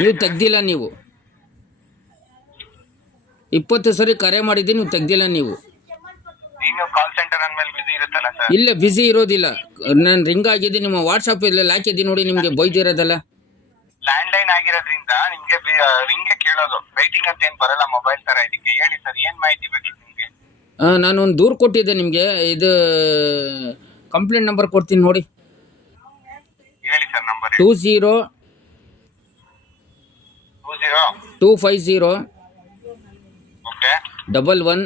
ನೀವು ತೆಗ್ದಿಲ್ಲ. ನೀವು 20 ಸರಿ ಕರೆ ಮಾಡಿದ್ದೀನಿ, ನೀವು ತೆಗ್ದಿಲ್ಲ. ನೀವು ಇನ್ನು ಕಾಲ್ ಸೆಂಟರ್ ಅಂದ್ಮೇಲೆ ಬಿಸಿ ಇರುತ್ತಲ್ಲ ಸರ್. ಇಲ್ಲ ಬಿಸಿ ಇರೋದಿಲ್ಲ. ನಾನು ರಿಂಗ್ ಆಗಿದ್ದೀನಿ, ನಿಮ್ಮ ವಾಟ್ಸಪ್ ಇಲ್ಲಿ ಹಾಕಿದ್ದೀನಿ ನೋಡಿ, ನಿಮಗೆ ಬೈದಿರೋದಲ್ಲ. ಲ್ಯಾಂಡ್ ಲೈನ್ ಆಗಿರೋದ್ರಿಂದ ನಿಮ್ಗೆ ರಿಂಗೆ ಕೇಳೋದು, ವೈಟಿಂಗ್ ಅಂತ ಏನ್ ಬರಲ್ಲ ಮೊಬೈಲ್ ತರ. ಇದಕ್ಕೆ ಹೇಳಿ ಸರ್, ಏನ್ ಮಾಹಿತಿ ಬೇಕಿತ್ತು ನಿಮ್ಗೆ? ನಾನು ಒಂದು ದೂರು ಕೊಟ್ಟಿದ್ದೆ ನಿಮಗೆ. ಇದು ಕಂಪ್ಲೇಂಟ್ ನಂಬರ್ ಕೊಡ್ತೀನಿ ನೋಡಿ. ಹೇಳಿ ಸರ್ ನಂಬರ್. 20 250 okay 11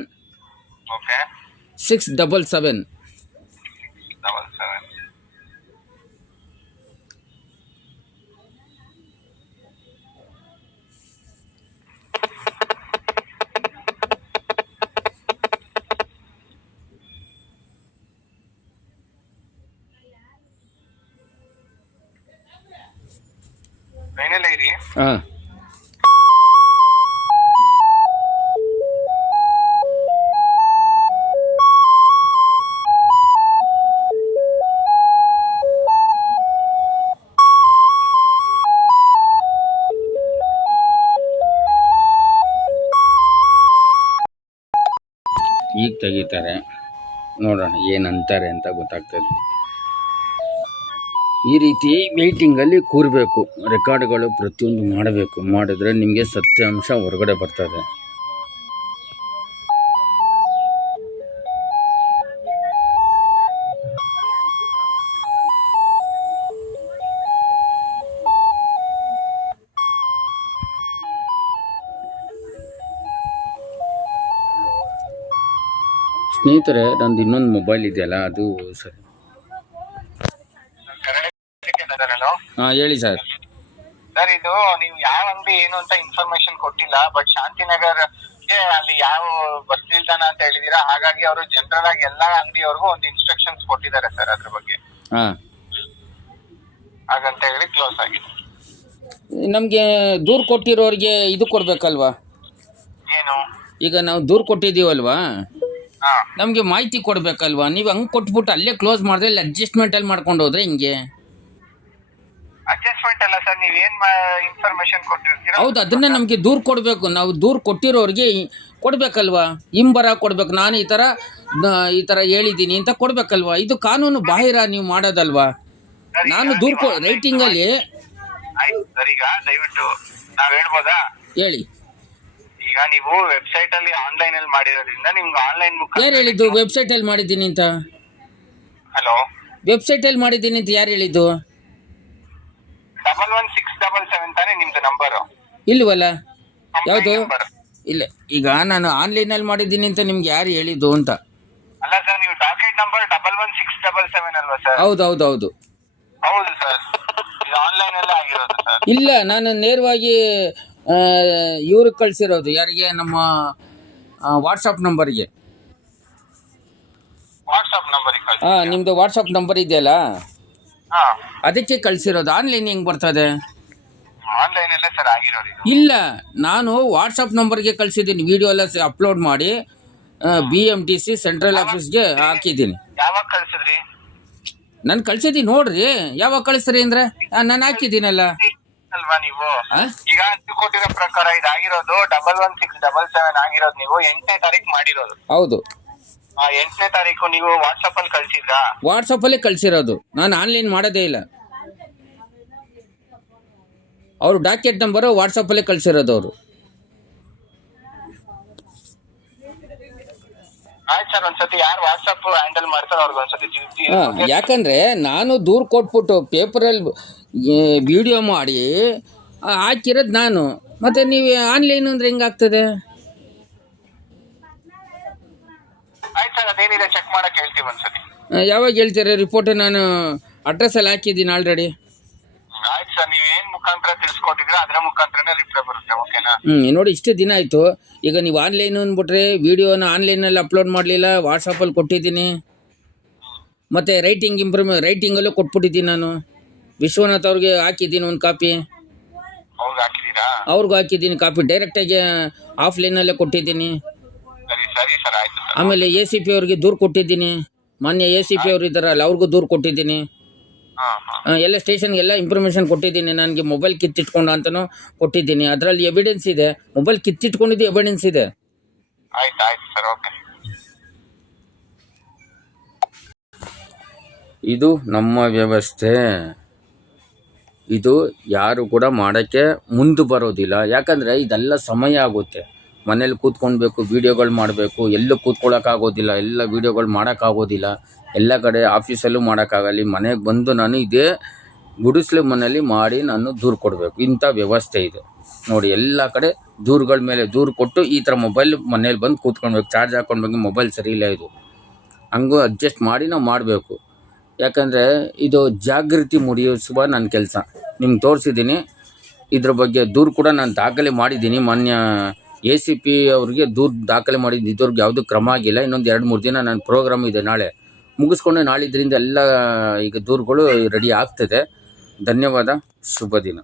okay 677. 77. ಲೈನಲ್ಲೇ ಇರಿ. ಹಾಂ, ಈಗ ತೆಗಿತಾರೆ, ನೋಡೋಣ ಏನಂತಾರೆ ಅಂತ ಗೊತ್ತಾಗ್ತದೆ. ಈ ರೀತಿ ಮೀಟಿಂಗಲ್ಲಿ ಕೂರಬೇಕು, ರೆಕಾರ್ಡ್ಗಳು ಪ್ರತಿಯೊಂದು ಮಾಡಬೇಕು. ಮಾಡಿದ್ರೆ ನಿಮಗೆ ಸತ್ಯಾಂಶ ಹೊರಗಡೆ ಬರ್ತದೆ. ಸ್ನೇಹಿತರೆ, ನಂದು ಇನ್ನೊಂದು ಮೊಬೈಲ್ ಇದೆಯಲ್ಲ, ಅದು ಸರಿ. ಹಾಂ, ಹೇಳಿ ಸರ್. ಸರ್, ಇದು ನೀವು ಯಾವ ಅಂಗಡಿ ಏನು ಅಂತ ಇನ್ಫಾರ್ಮೇಶನ್ ಕೊಟ್ಟಿಲ್ಲ, ಬಟ್ ಶಾಂತಿನಗರ್ ಅಲ್ಲಿ ಯಾವ ಬಸ್ ನಿಲ್ದಾಣ ಅಂತ ಹೇಳಿದೀರಾ. ಹಾಗಾಗಿ ಅವರು ಜನರಲ್ ಆಗಿ ಎಲ್ಲಾ ಅಂಗಡಿಯವ್ರಿಗೂ ಒಂದು ಇನ್ಸ್ಟ್ರಕ್ಷನ್ಸ್ ಕೊಟ್ಟಿದ್ದಾರೆ ಸರ್ ಅದ್ರ ಬಗ್ಗೆ. ಹಾಂ, ಹಾಗಂತ ಹೇಳಿ ಕ್ಲೋಸ್ ಆಗಿದೆ. ನಮಗೆ ದೂರು ಕೊಟ್ಟಿರೋರಿಗೆ ಇದು ಕೊಡಬೇಕಲ್ವಾ? ಏನು? ಈಗ ನಾವು ದೂರು ಕೊಟ್ಟಿದ್ದೀವಲ್ವಾ, ಹಾ, ನಮಗೆ ಮಾಹಿತಿ ಕೊಡಬೇಕಲ್ವಾ? ನೀವು ಹಂಗೆ ಕೊಟ್ಬಿಟ್ಟು ಅಲ್ಲೇ ಕ್ಲೋಸ್ ಮಾಡಿದ್ರೆ ಇಲ್ಲಿ ಅಡ್ಜಸ್ಟ್ಮೆಂಟಲ್ಲಿ ಮಾಡ್ಕೊಂಡು ಹೋದ್ರೆ ಹಿಂಗೆ. ಅಡ್ಜಸ್ಟ್ಮೆಂಟ್ ಅಲ್ಲ ಸರ್, ನೀವ್ ಏನ್ ಇನ್ಫಾರ್ಮೇಶನ್ ಕೊಟ್ಟಿರ್ತೀರಾ. ಹೌದು, ಅದನ್ನೇ ನಮಗೆ ದೂರು ಕೊಡಬೇಕು. ನಾವು ದೂರು ಕೊಟ್ಟಿರೋರಿಗೆ ಕೊಡಬೇಕಲ್ವಾ? ಹಿಂಬರ ಕೊಡ್ಬೇಕು. ನಾನು ಈ ಥರ ಹೇಳಿದ್ದೀನಿ ಅಂತ ಕೊಡಬೇಕಲ್ವಾ? ಇದು ಕಾನೂನು ಬಾಹಿರ ನೀವು ಮಾಡೋದಲ್ವಾ? ನಾನು ದೂರು ರೈಟಿಂಗಲ್ಲಿ. ಆಯ್ತು ಸರ್, ಈಗ ದಯವಿಟ್ಟು ನಾವ್ ಹೇಳ್ಬೋದಾ? ಹೇಳಿ. ಈಗ ನೀವು ವೆಬ್ಸೈಟ್ ಅಲ್ಲಿ ಆನ್ಲೈನ್ ಅಲ್ಲಿ ಮಾಡಿರೋದ್ರಿಂದ ನಿಮ್ಗೆ ಆನ್ಲೈನ್ ಯಾರು ಹೇಳಿದ್ದು ವೆಬ್ಸೈಟಲ್ಲಿ ಮಾಡಿದ್ದೀನಿ ಅಂತ? ಹಲೋ, ವೆಬ್ಸೈಟಲ್ಲಿ ಮಾಡಿದ್ದೀನಿ ಅಂತ ಯಾರು ಹೇಳಿದ್ದು? 11677 ತಾನೇ ನಿಮ್ದು ನಂಬರು? ಇಲ್ವಲ್ಲ, ಯಾವುದು ಇಲ್ಲ. ಈಗ ನಾನು ಆನ್ಲೈನಲ್ಲಿ ಮಾಡಿದ್ದೀನಿ ಅಂತ ನಿಮ್ಗೆ ಯಾರು ಹೇಳಿದ್ದು ಅಂತ? ಅಲ್ಲ ಸರ್, ನೀವು ಡಾಕೆಟ್ ನಂಬರ್ 11677 ಅಲ್ವಾ ಸರ್? ಹೌದು ಹೌದು ಹೌದು ಹೌದು ಸರ್, ಇದು ಆನ್ಲೈನ್ ಅಲ್ಲೇ ಆಗಿರೋದು ಸರ್. ಇಲ್ಲ, ನಾನು ನೇರವಾಗಿ ಇವ್ರಿಗೆ ಕಳಿಸಿರೋದು. ಯಾರಿಗೆ? ನಮ್ಮ ವಾಟ್ಸಪ್ ನಂಬರಿಗೆ. ವಾಟ್ಸಪ್ ನಂಬರ್ ನಿಮ್ಮದು ವಾಟ್ಸಪ್ ನಂಬರ್ ಇದೆಯಲ್ಲ, ಹಾ, ಅದಕ್ಕೆ ಕಳಿಸಿರೋದು. ಆನ್ಲೈನ್ ಹೆಂಗೆ ಬರ್ತದೆ? ಆನ್ಲೈನ್ ಅಲ್ಲೇ ಸರ್ ಆಗಿರೋದು. ಇಲ್ಲ, ನಾನು ವಾಟ್ಸಪ್ ನಂಬರ್ಗೆ ಕಳಿಸಿದ್ದೀನಿ. ವಿಡಿಯೋ ಎಲ್ಲ ಅಪ್ಲೋಡ್ ಮಾಡಿ BMTC ಸೆಂಟ್ರಲ್ ಆಫೀಸ್ಗೆ ಹಾಕಿದ್ದೀನಿ. ಯಾವಾಗ ಕಳ್ಸಿದ್ರಿ? ನಾನು ಕಳಿಸಿದ್ದೀನಿ ನೋಡ್ರಿ. ಯಾವಾಗ ಕಳಿಸ್ರಿ ಅಂದ್ರೆ ನಾನು ಹಾಕಿದ್ದೀನಲ್ಲ ಅಲ್ವಾ ನೀವು? ಈಗ ನೀವು ಕೊಟ್ಟಿರೋ ಪ್ರಕಾರ ಇದಾಗಿರೋದು 11677 ಆಗಿರೋದು. ನೀವು 8ನೇ ತಾರೀಕು ಮಾಡಿರೋದು. ಹೌದು, 8ನೇ ತಾರೀಕು ನೀವು ವಾಟ್ಸಪ್ ಅಲ್ಲಿ ಕಳ್ಸಿದ್ರಾ? ವಾಟ್ಸಪ್ ಅಲ್ಲೇ ಕಳಿಸಿರೋದು. ನಾನು ಆನ್ಲೈನ್ ಮಾಡೋದೇ ಇಲ್ಲ. ಅವರು ಡಾಕೆಟ್ ನಂಬರು ವಾಟ್ಸಪ್ ಅಲ್ಲೇ ಕಳಿಸಿರೋದು ಅವರು. ಆಯ್ತು ಸರ್, ಒಂದ್ಸತಿ ಯಾರು ವಾಟ್ಸಪ್ ಹ್ಯಾಂಡಲ್ ಮಾಡ್ತಾರೋ ಅವ್ರಿಗೆ ಒಂದ್ಸತಿ ಯಾಕಂದ್ರೆ ನಾನು ದೂರು ಕೊಟ್ಬಿಟ್ಟು ಪೇಪರಲ್ಲಿ ವಿಡಿಯೋ ಮಾಡಿ ಹಾಕಿರೋದು ನಾನು. ಮತ್ತೆ ನೀವು ಆನ್ಲೈನ್ ಅಂದ್ರೆ ಹೆಂಗಾಗ್ತದೆ? ಆಯ್ತು ಸರ್, ಅದೇನಿದೆ ಚೆಕ್ ಮಾಡಕ್ ಹೇಳ್ತೀವಿ ಒಂದ್ಸತಿ. ಯಾವಾಗ ಹೇಳ್ತೀರಾ ರಿಪೋರ್ಟ್? ನಾನು ಅಡ್ರೆಸ್ಸಲ್ಲಿ ಹಾಕಿದ್ದೀನಿ ಆಲ್ರೆಡಿ. ಆಯ್ತು ಸರ್, ನೀವು ಏನ್ ಮುಖಾಂತರ ತಿಳಿಸ್ಕೊಟ್ಟಿದ್ರೆ ಅದರ ಮುಖಾಂತರನೇ ರಿಪ್ಲೈ ಬರುತ್ತೆ. ಓಕೆನಾ? ನೋಡಿ, ಇಷ್ಟು ದಿನ ಆಯಿತು. ಈಗ ನೀವು ಆನ್ಲೈನ್ ಅಂದ್ಬಿಟ್ರೆ ವಿಡಿಯೋನ ಆನ್ಲೈನಲ್ಲಿ ಅಪ್ಲೋಡ್ ಮಾಡಲಿಲ್ಲ, ವಾಟ್ಸಪ್ಪಲ್ಲಿ ಕೊಟ್ಟಿದ್ದೀನಿ. ಮತ್ತು ರೈಟಿಂಗಲ್ಲೂ ಕೊಟ್ಬಿಟ್ಟಿದ್ದೀನಿ. ನಾನು ವಿಶ್ವನಾಥ್ ಅವ್ರಿಗೆ ಹಾಕಿದ್ದೀನಿ ಒಂದು ಕಾಪಿ. ಅವ್ರಿಗೂ ಹಾಕಿದ್ದೀನಿ ಕಾಪಿ. ಡೈರೆಕ್ಟಾಗಿ ಆಫ್ಲೈನಲ್ಲೇ ಕೊಟ್ಟಿದ್ದೀನಿ. ಆಮೇಲೆ ACP ಅವ್ರಿಗೆ ದೂರು ಕೊಟ್ಟಿದ್ದೀನಿ. ಮೊನ್ನೆ ACP ಅವ್ರು ಇದ್ದಾರಲ್ಲ, ಅವ್ರಿಗೂ ದೂರು ಕೊಟ್ಟಿದ್ದೀನಿ. ಎಲ್ಲ ಸ್ಟೇಷನ್ಗೆಲ್ಲ ಇನ್ಫಾರ್ಮೇಷನ್ ಕೊಟ್ಟಿದ್ದೀನಿ. ನನಗೆ ಮೊಬೈಲ್ ಕಿತ್ತಿಟ್ಕೊಂಡ ಅಂತಲೂ ಕೊಟ್ಟಿದ್ದೀನಿ. ಅದರಲ್ಲಿ ಎವಿಡೆನ್ಸ್ ಇದೆ. ಮೊಬೈಲ್ ಕಿತ್ತಿಟ್ಕೊಂಡಿದ್ದು ಎವಿಡೆನ್ಸ್ ಇದೆ. ಆಯ್ತು ಆಯ್ತು ಸರ್, ಓಕೆ. ಇದು ನಮ್ಮ ವ್ಯವಸ್ಥೆ. ಇದು ಯಾರು ಕೂಡ ಮಾಡೋಕ್ಕೆ ಮುಂದೆ ಬರೋದಿಲ್ಲ. ಯಾಕಂದರೆ ಇದೆಲ್ಲ ಸಮಯ ಆಗುತ್ತೆ. ಮನೇಲಿ ಕೂತ್ಕೊಳ್ಬೇಕು, ವೀಡಿಯೋಗಳು ಮಾಡಬೇಕು, ಎಲ್ಲೂ ಕೂತ್ಕೊಳ್ಳೋಕ್ಕಾಗೋದಿಲ್ಲ, ಎಲ್ಲ ವೀಡಿಯೋಗಳು ಮಾಡೋಕ್ಕಾಗೋದಿಲ್ಲ. ಎಲ್ಲ ಕಡೆ ಆಫೀಸಲ್ಲೂ ಮಾಡೋಕ್ಕಾಗಲ್ಲ. ಮನೆಗೆ ಬಂದು ನಾನು ಇದೇ ಗುಡಿಸ್ಲು ಮನೇಲಿ ಮಾಡಿ ನಾನು ದೂರು ಕೊಡಬೇಕು. ಇಂಥ ವ್ಯವಸ್ಥೆ ಇದೆ ನೋಡಿ. ಎಲ್ಲ ಕಡೆ ದೂರುಗಳ ಮೇಲೆ ದೂರು ಕೊಟ್ಟು ಈ ಥರ ಮೊಬೈಲ್ ಮನೇಲಿ ಬಂದು ಕೂತ್ಕೊಳ್ಬೇಕು. ಚಾರ್ಜ್ ಹಾಕ್ಕೊಂಡ್ಬೇಕು, ಮೊಬೈಲ್ ಸರಿ ಇಲ್ಲ, ಇದು ಹಂಗೂ ಅಡ್ಜಸ್ಟ್ ಮಾಡಿ ನಾವು ಮಾಡಬೇಕು. ಯಾಕಂದರೆ ಇದು ಜಾಗೃತಿ ಮೂಡಿಸುವ ನನ್ನ ಕೆಲಸ. ನಿಮ್ಗೆ ತೋರಿಸಿದ್ದೀನಿ. ಇದ್ರ ಬಗ್ಗೆ ದೂರು ಕೂಡ ನಾನು ದಾಖಲೆ ಮಾಡಿದ್ದೀನಿ. ಮಾನ್ಯ ACP ಅವ್ರಿಗೆ ದೂರು ದಾಖಲೆ ಮಾಡಿದ್ದು. ಇದ್ರಿಗೆ ಯಾವುದೂ ಕ್ರಮ ಆಗಿಲ್ಲ. ಇನ್ನೊಂದು 2-3 ದಿನ ನನ್ನ ಪ್ರೋಗ್ರಾಮ್ ಇದೆ. ನಾಳೆ ಮುಗಿಸ್ಕೊಂಡು ನಾಳಿದ್ರಿಂದ ಎಲ್ಲ ಈಗ ದೂರುಗಳು ರೆಡಿ ಆಗ್ತದೆ. ಧನ್ಯವಾದ. ಶುಭ ದಿನ.